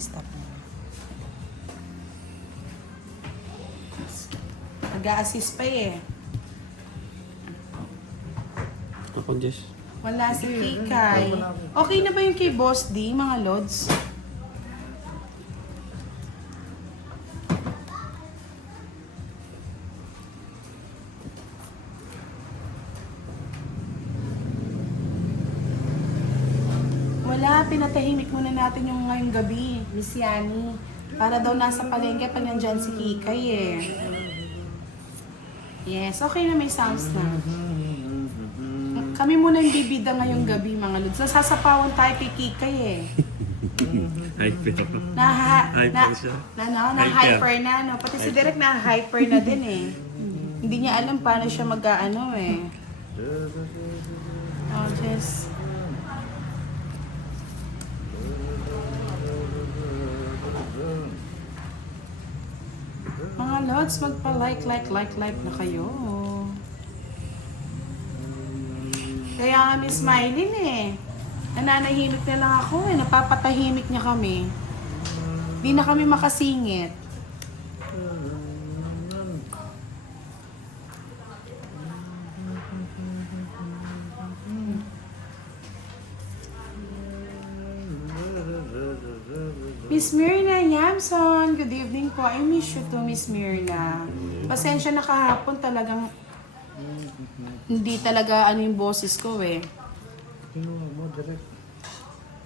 Stop mo. Nag-a-assist pa eh. Ako, Jess. Wala si Kikay. Okay na ba yung kay Boss D, mga lods? Wala, pinatahimik muna natin yung ngayong gabi, Miss Yani. Para daw nasa palengke pag nandyan si Kikay eh. Yes, okay na, may sounds na. Kami muna yung bibida ngayong gabi, mga lods. Nasasapawan tayo kay Kikay eh. Hyper. Na-hyper Hyper. na, no? Pati si Derek na-hyper na din eh. Hindi niya alam paano siya mag-ano eh. Oh, just... Mga lods, magpa-like na kayo. Kaya kami smiling eh. Nananahimik na lang ako eh. Napapatahimik niya kami. Di na kami makasingit. Miss Myrna Yamson, good evening po. I miss you too, Miss Myrna. Pasensya na kahapon talagang hindi talaga ano yung boses ko eh. Kinuha mo, direct.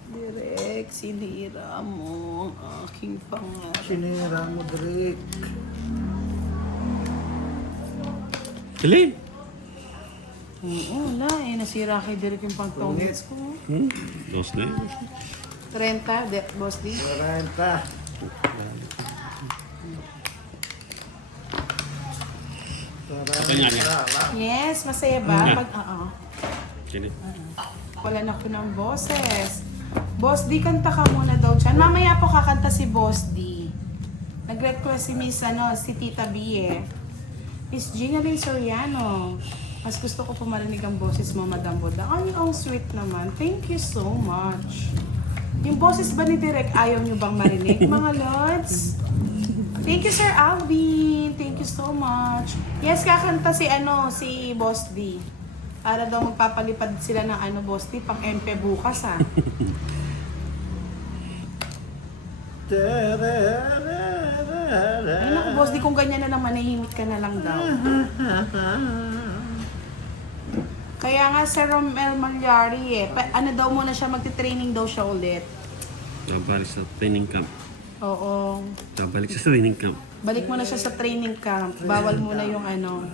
Direk, sinira mo ang aking pangarap. Sinira mo, direct. Dali! Oo, wala eh. Nasira kay Direk yung pang-tongits ko. Dos na yun. 30, Boss D. 40. Kanya niya. Yes, masaya ba? Pag, Kinit. wala na ko ng boses. Boss D, kanta ka muna daw dyan. Mamaya po kakanta si Boss D. Nag-request si Miss, si Tita B eh. Miss Gina Lynn Soriano. Mas gusto ko po marinig ang boses mo, Madam Boda. Ang sweet naman. Thank you so much. Yung boses ba ni Direk ayaw nyo bang marinig, mga lods? Thank you, Sir Alvin. Thank you so much. Yes, kakanta si Boss D. Para daw magpapalipad sila ng Boss D, pang MP bukas ah. Ay naku, Boss D, kung ganyan na lang, manahimik ka na lang daw. Kaya nga, Sir Romel Malyari daw muna siya, magti-training daw siya ulit. Nabalik sa training camp. Oo. Nabalik sa training camp. Balik muna siya sa training camp. Bawal muna yung Yan o.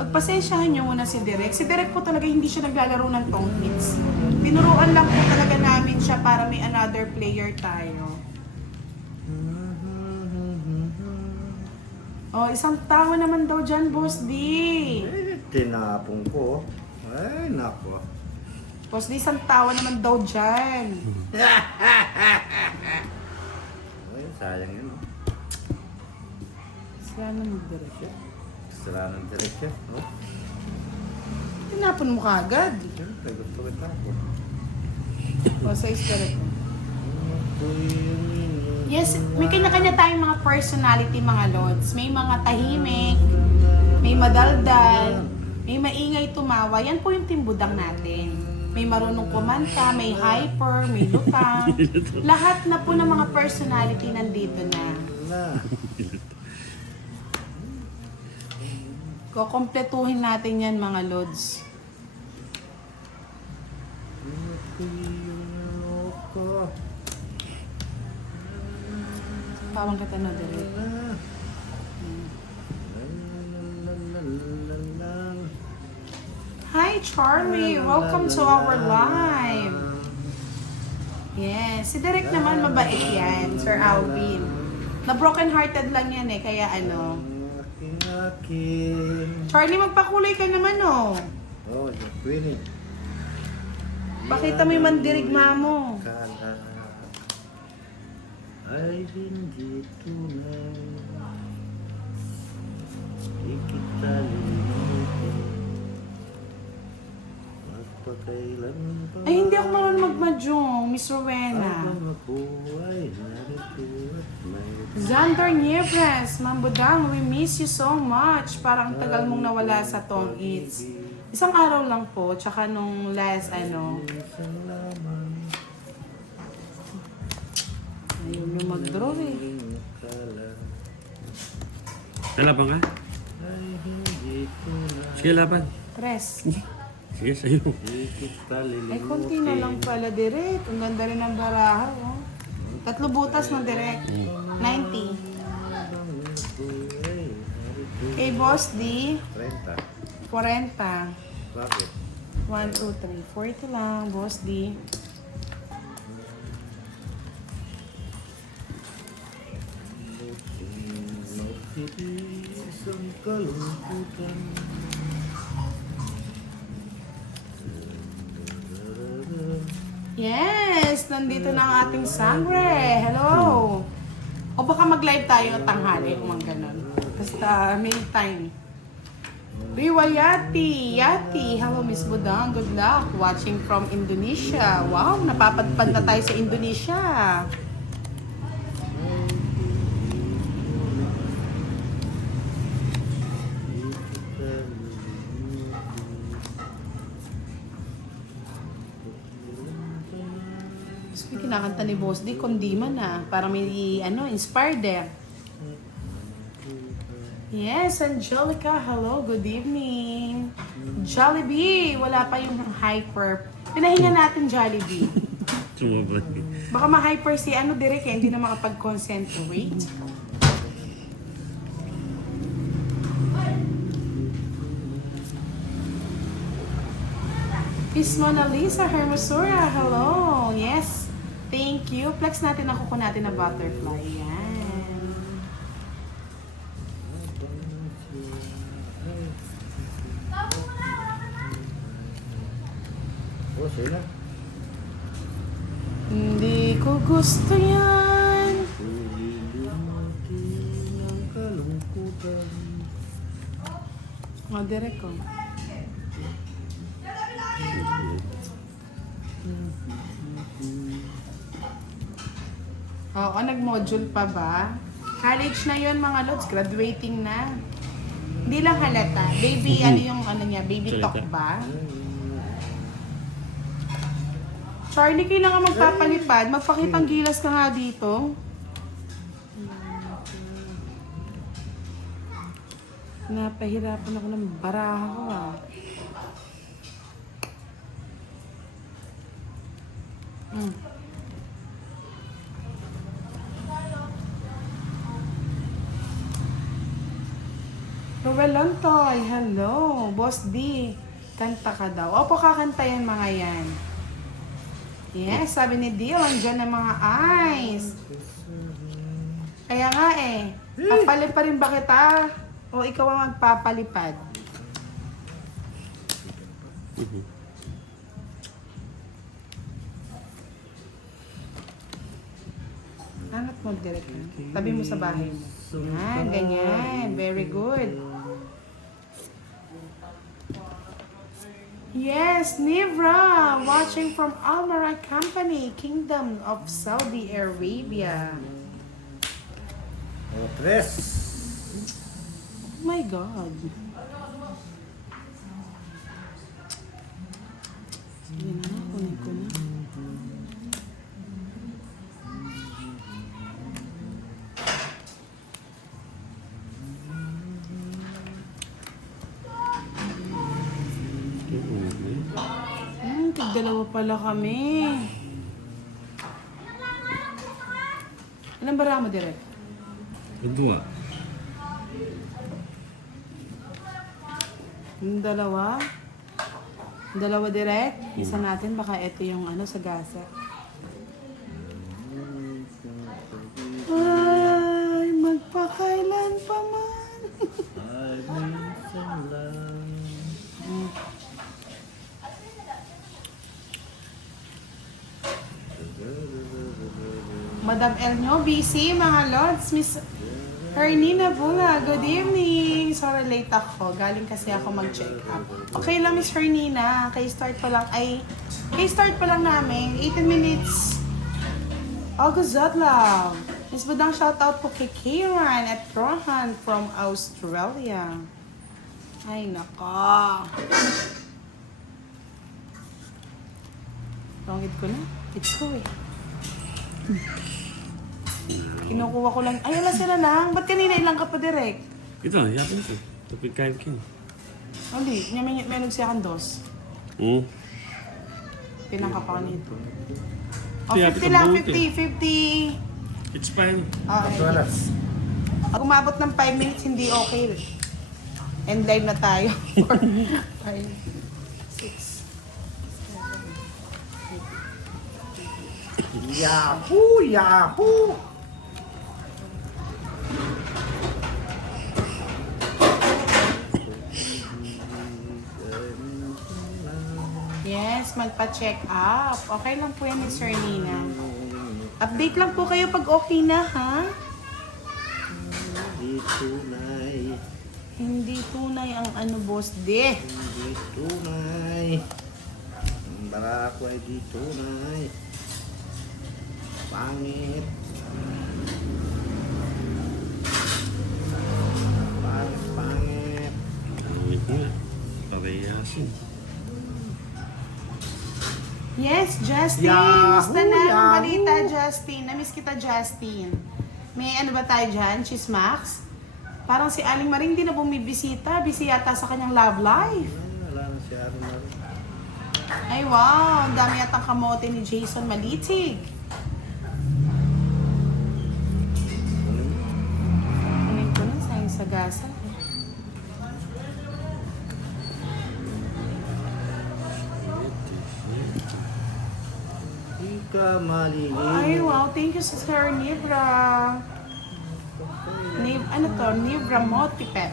Pagpasensyahan niyo muna si Direk. Si Direk po talaga hindi siya naglalaro ng tongkits. Tinuruan lang po talaga namin siya para may another player tayo. Oh, isang tawa naman daw dyan, Boss D. Tinapong ko. Ay, nako. Boss D, isang tawa naman daw dyan. Ay, sayang yun. Sila naman Direk. Kasalanan direct siya. Oh. Tinapon mo kagad. Siyempre, gusto ko tapon. O, sa Direk. Yes, may kanya-kanya tayong mga personality, mga lods. May mga tahimik, may madaldal, may maingay tumawa. Yan po yung timbudang natin. May marunong kumanta, may hyper, may lutang. Lahat na po ng mga personality nandito na. Kukompletuhin natin yan, mga lods. Pawang kita na, Direk. Hi, Charlie! Welcome to our live! Yes, si Direk naman mabait yan, Sir Alvin. Na-broken hearted lang yan eh, kaya Charlie, magpakulay ka naman oh. Oh, Queenie. Pakita mo yung mandirigma mo. Kala ay hindi tunay. kailan pa Ay, hindi ako marunong magmadyong, Miss Rowena. ang ako ay narito at may Xander Nieves, Ma'am Budang, we miss you so much. Parang tagal mong nawala sa Tong Eats. Isang araw lang po, tsaka nung last isang lamang ayun yung mag-draw eh. akala Lalaban ka? ay hindi ko na Sige, laban. Tres. Sige, sa'yo. di kita Ay, konti na lang pala, direct. Ang ganda rin ng baraha, oh. 3 butas ng direct. 90. Kay Boss D, 30. 40. Bakit? 1, 2, 3. 40 lang, Boss D. Isang kalungkutan Yes! Nandito na ang ating sangre. Hello! O baka mag-live tayo ng tanghali kung mga ganun. Basta may time. Riwa Yati! Yati! Hello, Miss Budang. Good luck. Watching from Indonesia. Wow! Napapadpad na tayo sa Indonesia. Gusto ko kinakanta ni Boss D, Kondima na. Para may, inspired eh. Yes, Angelica, hello, good evening. Jollibee, wala pa yung hyper. Pinahinga natin Jollibee. Sumabay. Baka ma-hyper si Direk eh, hindi na makapag-concentrate. Miss Mona Lisa Hermosura, hello. Yes, thank you. Flex natin ang kuko natin na butterfly. Yan. Oh, sa'yo na. Hindi ko gusto yan. Lumaki ng kalungkutan. O, Direk ko. Oo, nag-module pa ba? College na yon mga lods, graduating na. Hindi lang halata. Baby, niya, baby talk ba? Charlie, kailangan magpapalipad. Magpakitang gilas ka nga dito. Napahirapan ako ng baraha ko ah. Ruel Lantoy, hello. Boss D, kanta ka daw. Opo, kakanta yan mga yan. Yes, sabi ni Dio, andyan ang mga eyes. Kaya nga eh, papalip pa rin ba kita? O ikaw ang magpapalipad? Angat mo direct na. Tabi mo sa bahay mo. Yan, ganyan. Very good. Yes, Nivra, watching from Almara Company, Kingdom of Saudi Arabia. Oh, tres. Oh my God. Sige na, kunin ko na. Tig-dalawa pala kami. Ilang bara mo, Direk? Dua. Yung dalawa? Dalawa, Direk? Isa natin, baka ito yung sa gasa. Ay, magpakailan pa man. Ay, minsan lang. Madam El Nyo, busy mga lords. Miss Hernina Bula, good evening. Sorry late ako. Galing kasi ako mag-check up. Okay lang, Miss Hernina. Kay-start pa lang. Kay-start pa lang namin. 18 minutes. August Zadlaw. Miss Budang, shoutout po kay Kieran at Rohan from Australia. Ay, nako. Longit ko na. It's ko eh. Kinukuha ko lang. Ay, wala sila lang. Ba't kanina ilang ka pa direct? Ito, yapin ko. Tapit kain ko. Hindi. May nagsiya kang dos. Oo. Pinangka pa nito. Oh, Kaya 50 ito lang. buti. 50. It's fine. Okay. Oras. Pag umabot ng 5 minutes, hindi okay. And live na tayo. 4, 5, 6, 7, 8. Yahoo! Yahoo! Yes, magpa-check up. Okay lang po yan, Miss Nina. Update lang po kayo pag okay na, ha? Hindi tunay. Hindi tunay ang ano, boss, de. Hindi tunay. Ang barako ay di tunay. Pangit. Pangit. Pangit nga. Parehasin. Yes, Justin. Yahoo! Musta na ang Yahoo! balita, Justin? Namiss kita, Justin. May ano ba tayo dyan? Chismax? Parang si Aling Maring di na bumibisita. Busy yata sa kanyang love life. Wala na si Aaron na rin. Ay, wow. Ang dami yatang kamote ni Jason Malitig. Kunin ko na sa yung sagasa. Di ka malilin. Ay, wow. Thank you, Sir Nibra. Ano to? Nibra Motipet.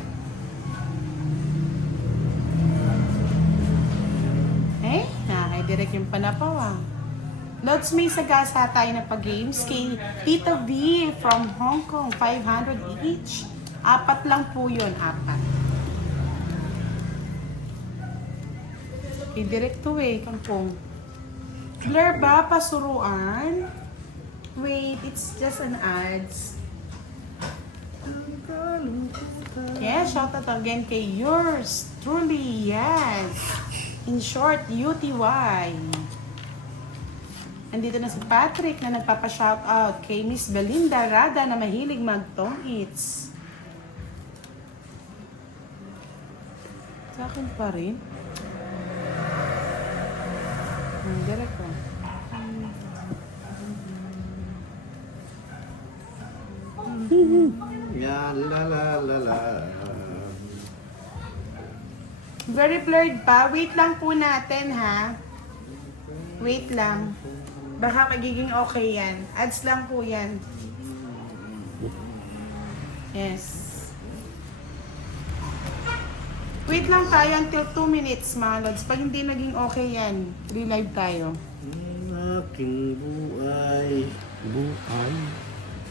Eh, nakakaidirect yung panapaw ah. Lods, may sagasa tayo na pag-games kay Tita V from Hong Kong. 500 each. 4 lang po yun, 4. I-direct to eh, kampong. Blur ba? Pasuruan? Wait, it's just an ads. Yes, shout out again kay yours truly, yes. In short, UTY. Andito na si Patrick na nagpapa-shout out kay Miss Belinda Rada na mahilig mag-tong eats. Sa akin pa rin. Direct ko. Ya la la la la. Very blurred pa. Wait lang po natin, ha? Wait lang. Baka magiging okay yan. Ads lang po yan. Yes. Wait lang tayo until 2 minutes, mga lods. Pag hindi naging okay yan, relive tayo. Ang aking buhay. Buhay.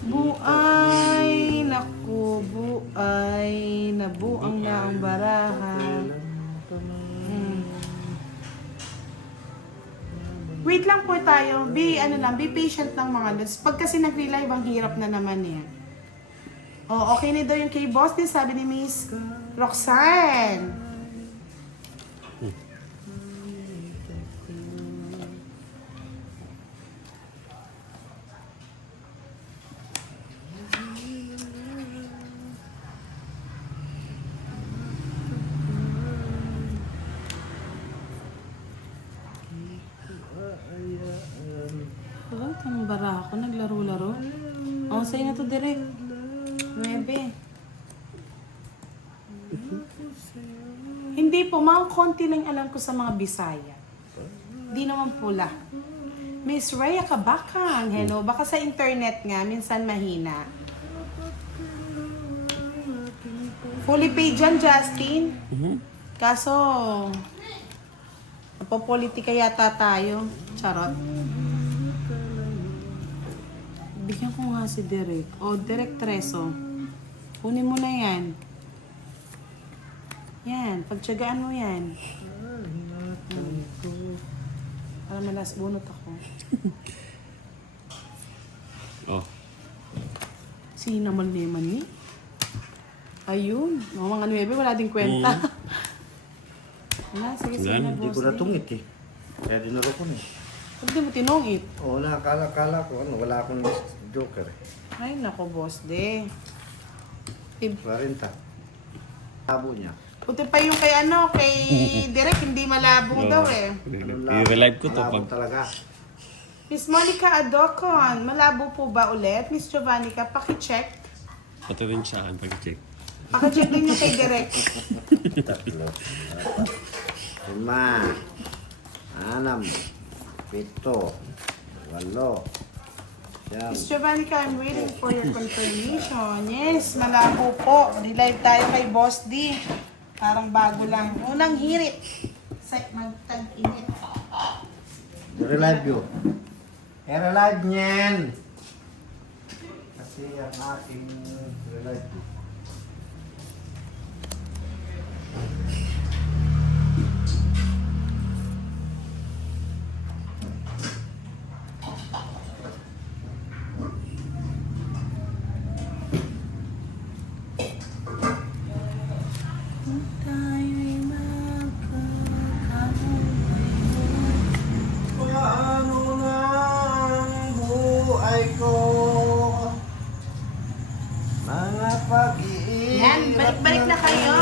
Buay, naku, buay, nabuang na ang baraha. Wait lang po tayo. Be patient lang mga lods. Pag kasi nag-relive, ang hirap na naman yan. Oh, okay na daw yung kay boss din, sabi ni Miss Roxanne. Wala, itong bara ako. Naglaro-laro. Oh, sa'yo na to direct. 9. Hindi po, mga konti lang alam ko sa mga Bisaya. Di naman pula. Miss Rhea Kabakang, hello. Baka sa internet nga, minsan mahina. Fully paid dyan, Justin. Kaso, napopolitika yata tayo. Charot. Bigyan ko nga si Derek. O, Derek Treso. Kunin mo na yan. Yan, pagtsagaan mo yan. Ingatan ko. Para malas bunot ako. Oh. Sino naman ni? Ayun. Mga 9, wala din kwenta. Wala, sige, sige na, Hindi ko boss. natungit eh. Kaya dinaro ko eh. Huwag di mo tinungit. Oo, nakakala ko. Wala akong joker eh. Ay, nako, boss, de. 40. Tabo niya. Puti pa yung kay kay Direk, hindi malabo daw eh. I-relive ko to Malabo pag... talaga. Miss Monica Adocon, malabo po ba ulit? Miss Giovannica, pakicheck. Pati rin sa akin pag-check. Pakicheck din yung kay Direk. 3, 5, 6, 7, 8, Miss Giovannica, I'm waiting for your confirmation. Yes, malabo po. Relive tayo kay Boss D. Parang bago lang. Unang hirit. Sa magtag-init. relive yun. I-relive niyan. Kasi ang aking relive yun. Tayo'y magkakaroon. Paano na ang buhay ko? Mga pag-iirap Yan, balik-balik na kayo.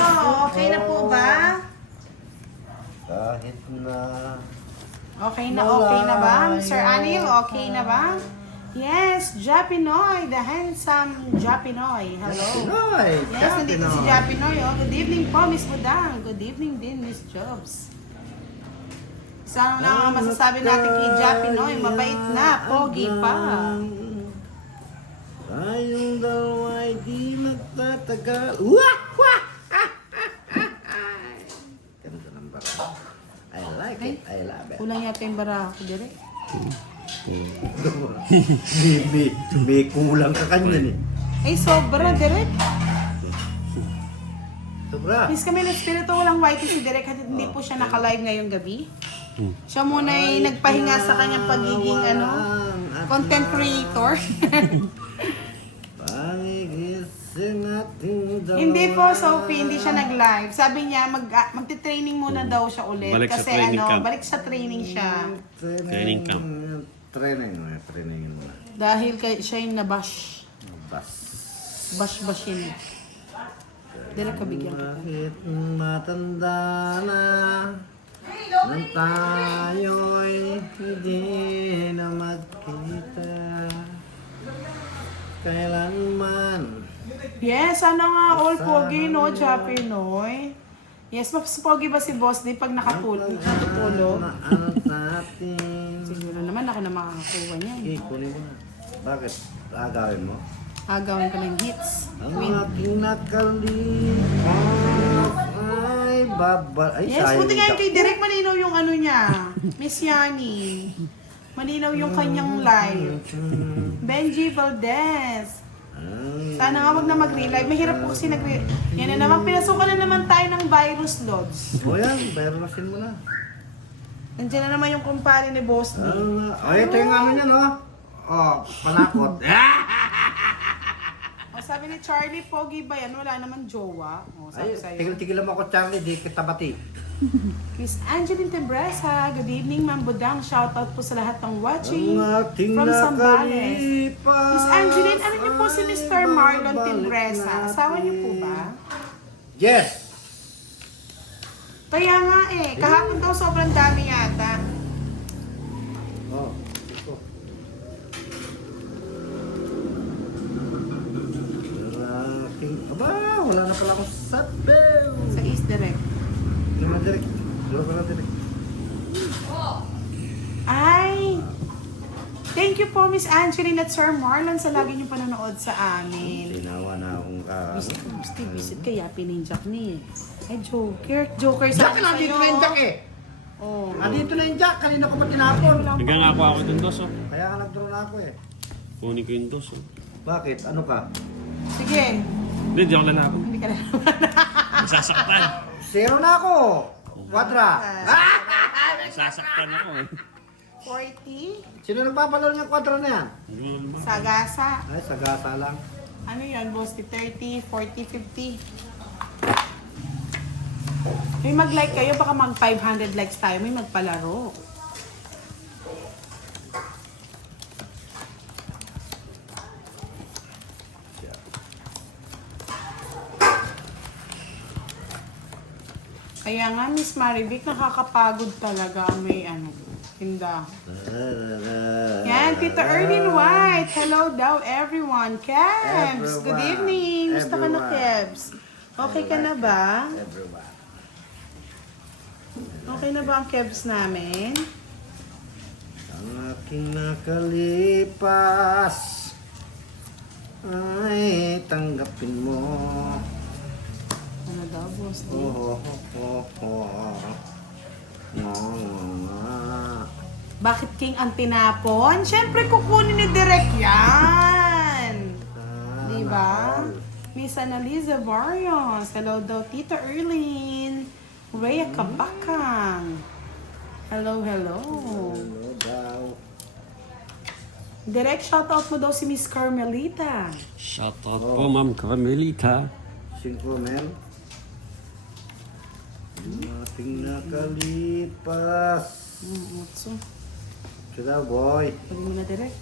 Okay na po ba? Kahit na Okay na ba? Sir Anil, okay na ba? Yes, Japinoy, the handsome Japinoy. Hello. Pinoy! Yes, nandito si Japinoy. Oh. Good evening po, Miss Budang. Good evening din, Miss Jobs. Isang na masasabi natin kay Japinoy, mabait na, pogi pa. Tayong dalawa'y di magtatagal. Wah! Wah! Ganda ng bara. I like it. I love it. Kulang yata yung bara ko, Direk. may kulang ka kanya eh. Ay, sobra, Direk. Sobra. Miss kami ng Espiritu, walang whitey si Direk at hindi po siya naka-live ngayong gabi. Siya muna ay nagpahinga sa kanyang pagiging content creator. Pagigising ating dalawa. Hindi po, Sophie, hindi siya nag-live. Sabi niya, magti-training muna daw siya ulit. Balik sa kasi training camp. balik sa training siya. Training camp. Training mo na. Dahil siya yung nabash. Bas. Bash-bashin. Direk, kabigyan kita. Bakit matanda na nang tayo'y hindi na magkita kailanman. Yes, sana nga all pogi, no, Japinoy. Yes, mas pogi ba si Boss di pag nakatulog? Na ano natin. Siguro naman ako na makakakuha niya. Okay, kunin mo na. Bakit? Agawin mo? Agawin ko ng hits. Ang Queen. aking nakalimutan ay babal. Ay, Yes, sayang buti nga yung yung kay Direk malinaw yung ano niya. Miss Yani. Malinaw yung kanyang live. Benji Valdez. Sana nga wag na mag-relive. Mahirap po kasi yan na naman, pinasukan na naman tayo ng virus loads. O yan, virusin mo na. Nandiyan na naman yung kumpare ni Boss D. Ay, ito yung ano niya, no? Oh, panakot. O, sabi ni Charlie, pogi ba yan? Wala naman jowa. O, sabi Ay, sa'yo. tigil-tigil mo ako, Charlie, di kita bati. Miss Angeline Tebresa, good evening, Ma'am Budang. Shoutout po sa lahat ng watching Ang ating from Zambales. nakalipas. Miss Angeline, ano niyo po si ay Mr. Marlon babalik Tebresa? Asawa niyo po ba? Yes! Kaya nga eh, kahapon daw sobrang dami yata. Oh, ito. Aba, wala na pala akong sabaw. Sa East Direct. Hindi na direct. Duro ka na direct. Ay! Thank you po, Miss Angeline at Sir Marlon sa lagi niyong panonood sa amin. Tinawa na akong Visit kaya pininjak ni Ay, Joker. Joker sa Jack, nandito na yung Jack eh. Oh. Nandito na yung Jack. Kanina ko pa tinapon. Nagkangako ako dun, dos, oh. Kaya ka nag-draw na ako eh. Kunin ko yung dos, oh. Bakit? Ano ka? Sige. Hindi, di ako lalako. Hindi ka na Masasaktan. Zero na ako. Quadra. Sasaktan ako eh. 40. Sino nagpapalo ng quadra na yan? Hindi mo naman. Sagasa. Ay, sagasa lang. Ano yan, boss? 30, 40, 50. May mag-like kayo, baka mag 500 likes tayo. May magpalaro. Kaya nga, Miss Marivic, nakakapagod talaga may tinda. Yan, Tita Erlyn White. Hello daw, everyone. Kebs, good Everyone. evening. Gusto ka na, Everyone. Kebs? Okay ka na ba? Everyone. Okay na ba ang Kebs namin? Ang aking nakalipas ay tanggapin mo. Ano daw, boss? Oh, oh, oh, oh. Bakit King ang tinapon? Siyempre, kukunin ni Direk yan. Diba? Miss Annalisa Barrios. Hello daw, Tita Erlyn. Rhea Kabakang. Hello, hello. Ano daw? Direk, shoutout mo daw si Miss Carmelita. Shout out po, Ma'am Carmelita. 5 men. Ang ating nakalipas. So, Sila boy. pwede mo na, Direk.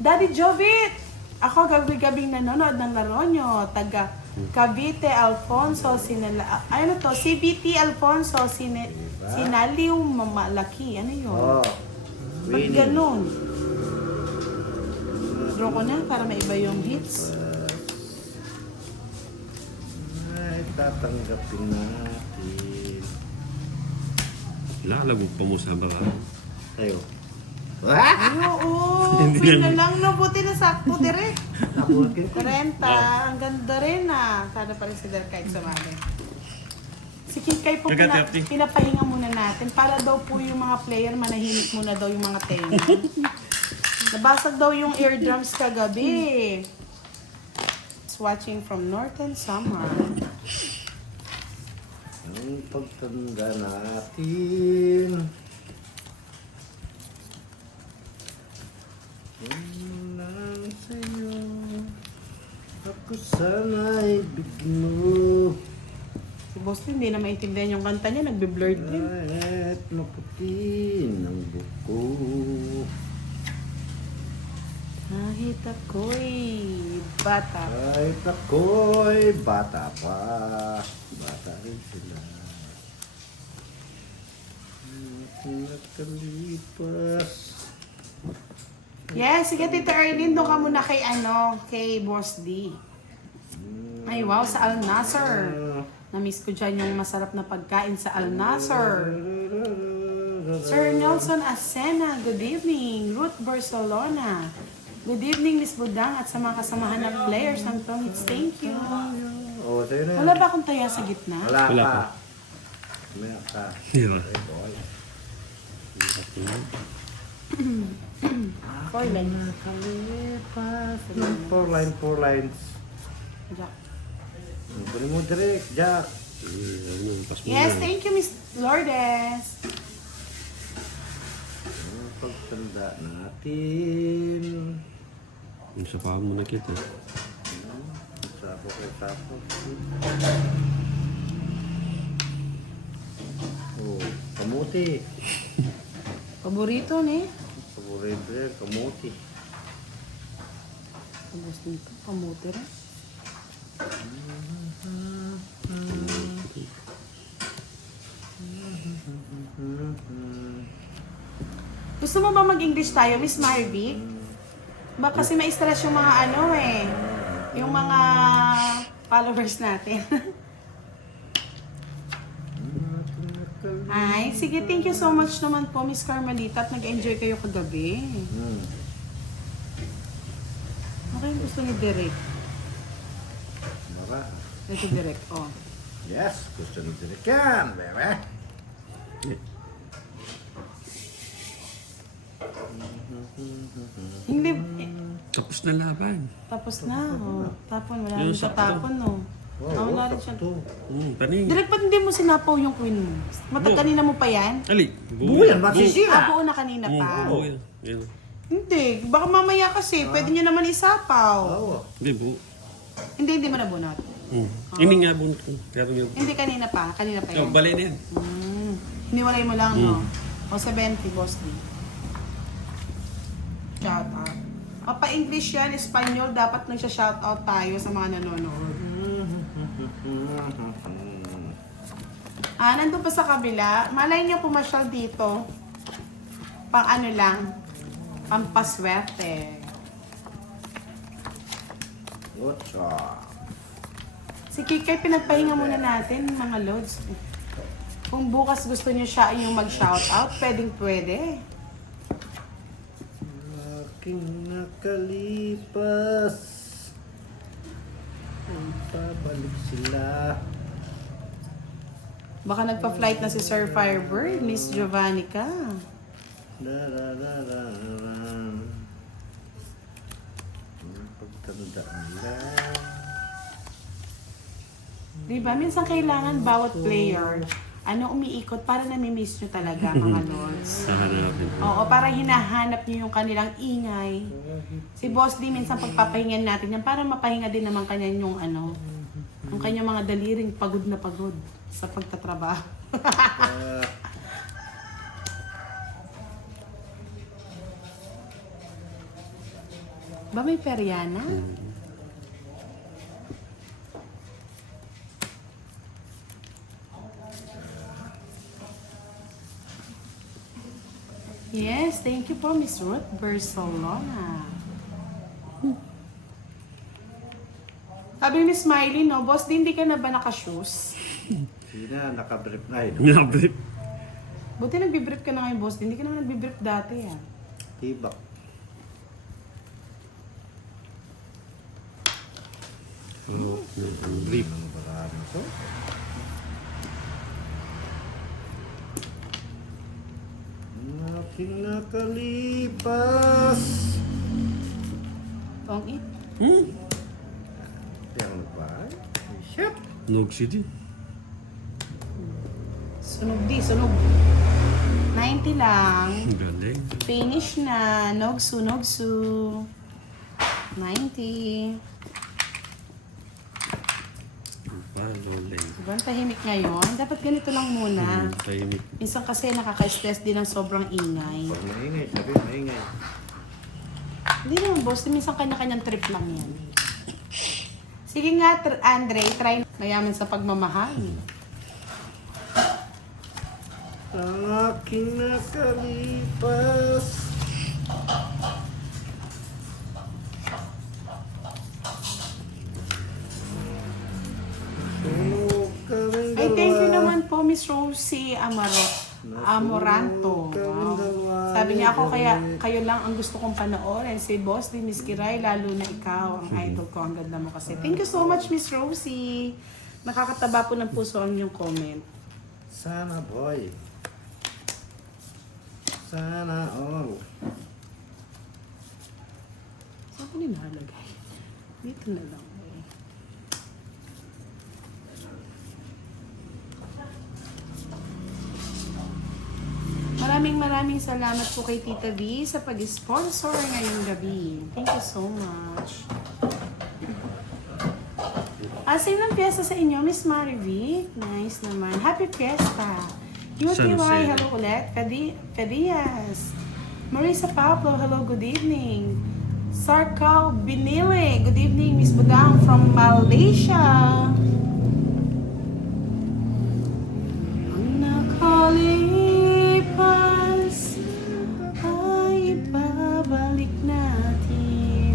Daddy Jovit! Ako gabi-gabing nanonood ng laro nyo. Taga Cavite Alfonso Sinala... Ano to? CBT Alfonso Sinaliw Mamalaki. Ano yun? Oh. Ba't Winning. ganun? Draw ko na para maiba yung hits. Ay, tatanggapin natin. Lalabog pa mo sa baka. Tayo. Ay, oo. Pin na lang, no? Buti na sakto, Direk. Nabukin ko. 40. Ang ganda rin, ah. Sana pa rin si Direk kahit sumali. Si Kikay po, Taga 30. pinapahinga muna natin para daw po yung mga player manahimik muna daw yung mga tenga. Nabasag daw yung eardrums kagabi. It's watching from Northern Summer. Ang pagtanda natin. Yun lang sa'yo. Ako sana'y bigyan mo. Si Boss Lee, hindi na maintindihan yung kanta niya, nagbe-blurred din. Kahit maputi ng buko. Kahit ako'y bata. Kahit ako'y bata pa. Bata rin sila. Ang nakalipas. Yes, sige Tita Erlyn, doon ka muna kay Boss D. Ay wow, sa Al Nasser. Na-miss ko dyan yung masarap na pagkain sa Al Nasser. Sir Nelson Asena, good evening. Ruth Barcelona. Good evening, Miss Budang at sa mga kasamahan ng players ng Tongits. Thank you. Oh, sa'yo na yan. Wala ba akong taya sa gitna? Wala Wala pa. pa. May ka. Di ba? Ay, boy. Four lines. Nakalipas ng 4 lines. Jack. Kunin mo direct, Jack. Yes, thank you, Miss Lourdes. Ang pagtanda natin. Yung sa paa mo na kita. Sapo kay sapo. Oh, kamuti. Paborito ni. Paborito yan, kamuti. Tapos dito, kamuti rin. Gusto mo ba mag-English tayo, Miss Marvic? Ba kasi may stress yung mga yung mga followers natin. Ay, sige, thank you so much naman po, Miss Carmelita, at nag-enjoy kayo kagabi. Okay, gusto ni Derek. Mara. Ito Derek, oh. Yes, gusto ni direct yan, bebe. Hindi, Tapos na laban. tapos na. Oh. Tapon, wala Yung nang sakto. tatapon, no. Oo, wala rin siya. sakto. Paning. Direk, ba't hindi mo sinapaw yung queen mo? Kanina mo pa yan? Ali. Buo yan, magsisira. Buo na kanina pa. Oo, yan. Yan. Hindi, baka mamaya kasi, pwede nyo naman isapaw. Oo. Hindi, buo. Hindi mo nabunot. Ini nga bunot ko. Pero yung... Hindi, kanina pa Oh, yan. balay na yan. Hiniwalay mo lang, no? O 70, Boss D. Shout out. Pa-English yan, Espanyol, dapat nagsha-shout out tayo sa mga nanonood. Nandun pa sa kabila. Malay niyo pumasyal dito. Pang ano lang. Pampaswerte. Otsa. Si Kikay, pinagpahinga muna natin, mga lods. Kung bukas gusto niyo siya yung mag-shoutout, pwedeng-pwede. Aking nakalipas. Ay, pabalik sila. Baka nagpa-flight na si Sir Firebird, Miss Giovannica. Dararararam. Pagtandaan lang. Diba? Minsan kailangan bawat player, umiikot para nami-miss nyo talaga, mga lods. Sahanapin. Oo, para hinahanap nyo yung kanilang ingay. Si Boss D, minsan pagpapahingan natin yan, para mapahinga din naman kanya yung ang kanyang mga daliring pagod na pagod sa pagtatrabaho. Ba may peryana? Yes, thank you po, Miss Ruth Barcelona. Sabi ni Miss Smiley, no, Boss, hindi ka na ba naka-shoes? Hindi na, nakabrief na yun. Minabrip. Buti nagbibrief ka na ngayon, Boss. Hindi ka naman nagbibrief dati, ah. Tibak. Oo, brief. Marami to. Aking nakalipas. Tong it. Yang nagbahay. Shit. Nog City. Sunog di, sunog. 90 lang. Galing. Finish na. Nogsu, nogsu. 90. Galing. Diba, ang tahimik ngayon? Dapat ganito lang muna. Tahimik. Minsan kasi nakaka-stress din ng sobrang ingay. Pag maingay, sabi maingay. Hindi naman, Boss. Minsan kanya-kanyang trip lang yan. Sige nga, Andre, try mayaman sa pagmamahal. Ang aking nakalipas. Sunog kaming Ay, thank you dalawa. naman po, Miss Rosie Amoranto. Wow. Sabi niya ako, kaya kayo lang ang gusto kong panoorin. Si Boss di Miss Kiray, lalo na ikaw, ang idol ko. Ang ganda mo kasi. Thank you so much, Miss Rosie. Nakakataba po ng puso ang inyong comment. Sana boy. Sana all. Saan ko nilalagay? Dito na lang. Eh. Maraming salamat po kay Tita V sa pag-sponsor ngayong gabi. Thank you so much. Same ng piyesta sa inyo, Miss Marivic. Nice naman. Happy Fiesta. UTY, Jose. hello ulit. Cadias. Marisa Pablo, hello, good evening. Sarkal Binile, good evening, Miss Budang from Malaysia. Ang nakalipas ay ibabalik natin.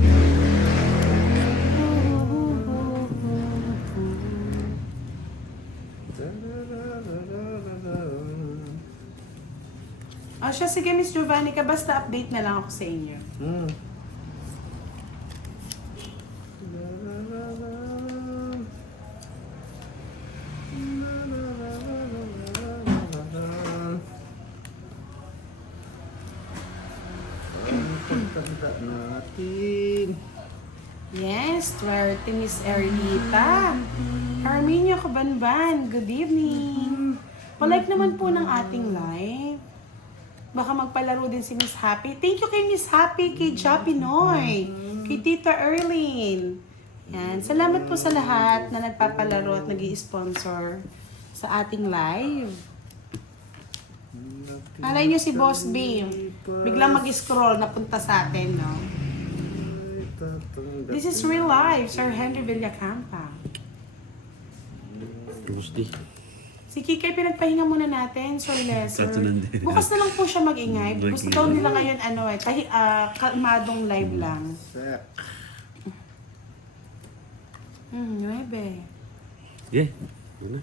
Siya, sige, Miss Giovannica, basta update na lang ako sa inyo. Ang pagtanda natin. Yes, swerte Miss Erlita. Carminio Kabanban, good evening. Palike naman po ng ating live. Baka magpalaro din si Miss Happy. Thank you kay Miss Happy, kay Ja Pinoy, kay Tita Erlyn. Yan. Salamat po sa lahat na nagpapalaro at nag-i-sponsor sa ating live. Alay niyo si Boss B. Biglang mag-scroll na punta sa atin, no? This is real life, Sir Henry Villacampa. Tuesday. Si Kikay, pinagpahinga muna natin, Sir Lesser. Bukas na lang po siya mag-ingay. Gusto daw nila ngayon, kalmadong live lang. Sek. 9. Yeah. Ano?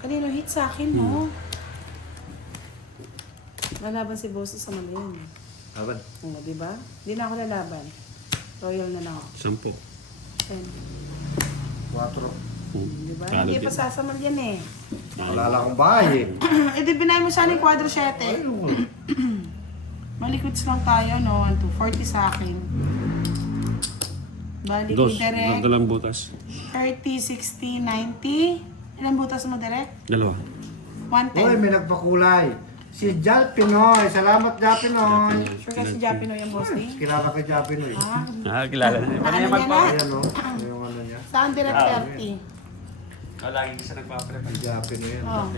Kanino hit sa akin, no? Lalaban si Boss sa Malayan. Aban. Oo, di ba? Hindi na ako lalaban. Royal na lang ako. 10. 10. 4. Di ba? Talo Hindi din. pa sasamal yan eh. Wala lang akong bahay eh. Eh, di binay mo sana yung quadro 7. Maliquids lang tayo, no? 1, 2, 40 sa akin. Bali, Dos. direct. Dalang butas. 30, 60, 90. Ilang butas mo direct? 2. Uy, 110. may nagpakulay. Si Jal Pinoy. Salamat Jal Pinoy. Sure ka si Japino yung boss ni? Kilala kay Jal Pinoy. Ah, Kilala na. ano niya na? Ayan o. Yung ano niya. Saan direct 30? Lagi kasi nagpaprep. Si Jal Pinoy yan. Oh,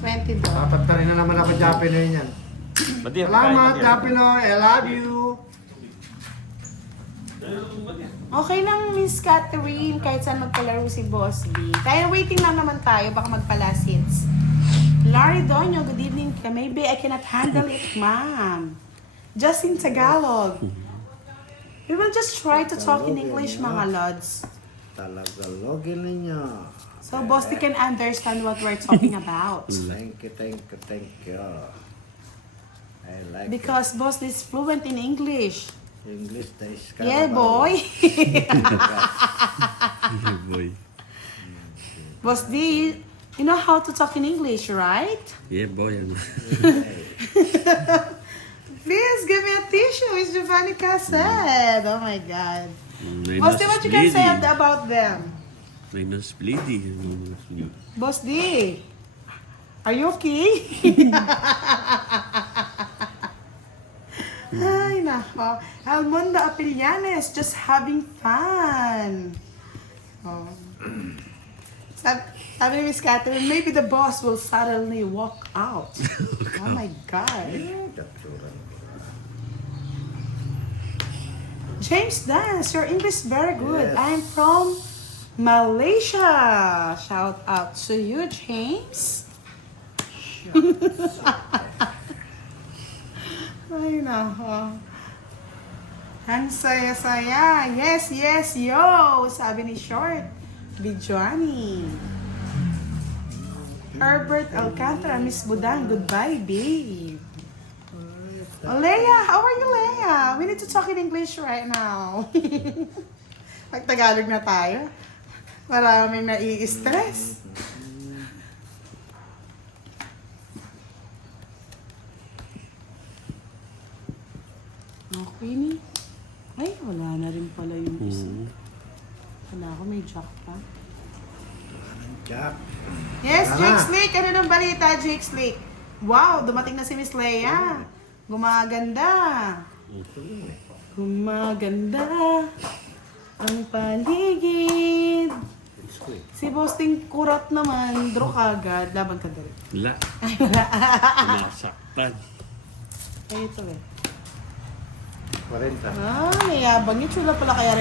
20 daw. Tatagtarin na naman ako Jal Pinoy niyan. Salamat Jal Pinoy. I love you. Okay lang, Miss Catherine, kahit saan magpalaro si Boss B. Kaya waiting lang naman tayo, baka magpa-last hits. Larry Doño, good evening. Maybe I cannot handle it, ma'am. Just in Tagalog. We will just try to talk in English, mga lods. Talaga login ninyo. So, Boss D can understand what we're talking about. Thank you, thank you, thank you. I like Because Boss D is fluent in English. English days. Yeah, boy. Boy. Boss D, you know how to talk in English, right? Yeah, boy. Ano? Please give me a tissue, as Giovanni said. Oh my God. May Boss D, what you can say bleeding. about them? May nose bleeding. Boss D, are you okay? Ay, nako. Almundo Apillanes, just having fun. Oh. Sabi ni Miss Catherine, maybe the boss will suddenly walk out. Oh my God. James Dance, your English is very good. Yes. I'm from Malaysia. Shout out to you, James. Ay, nako. Ang saya-saya. Yes, yes, yo! Sabi ni Short. Bijuani. Herbert Alcantara, Miss Budang, goodbye, babe. Oh, Leia, how are you, Leia? We need to talk in English right now. Pag-Tagalog na tayo. Maraming nai-stress. Okay ni. Ay, wala na rin pala yung isa. Wala ako, may jack pa. Jack. Yes, Tama. Jake Snake! Ano ng balita, Jake Snake? Wow, dumating na si Miss Leia. Gumaganda. Gumaganda ang paligid. Si Bosting Kurat naman, draw kagad. Laban ka dali. Wala. Ay, wala. Nasaktan. Ay, ito eh. 40. Ah, mayabang yun. Chula pala kaya rin